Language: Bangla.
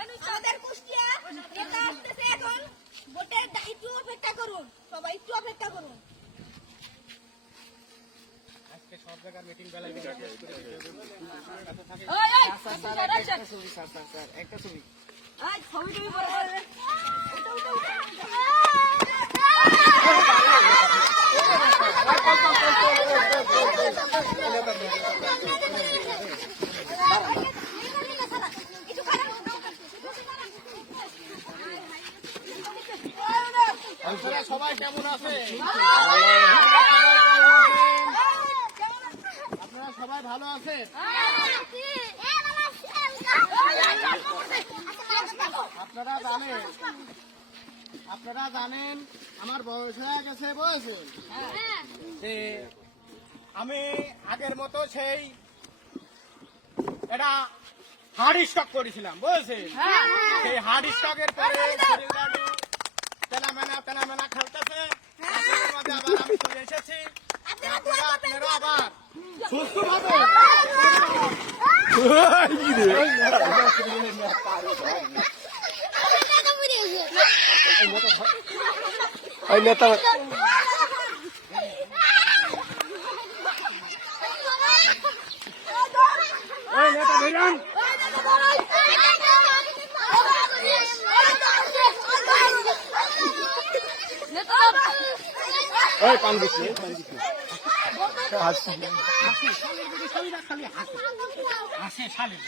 আমাদের কুষ্টিয়া নেতা আসতেছে এখন, ভোটের একটু অপেক্ষা করুন, সবাই একটু অপেক্ষা করুন। আজকে সব জায়গার মিটিং বেলায় একটা ছবি সবাই কেমন আছে? আপনারা সবাই ভালো আছেন? আপনারা জানেন আমার বয়স হয়ে গেছে, বয়সেন যে আমি আগের মতো সেই এটা হার্ড স্টক করেছিলাম, বুঝেছেন? সেই হার্ড স্টকের পরে তেলামেনা খেলতেছে, আবার আমি চলে এসেছি। আপনারা আবার সুস্থ ভাবে নেতা পান দিচ্ছি হাসে শালির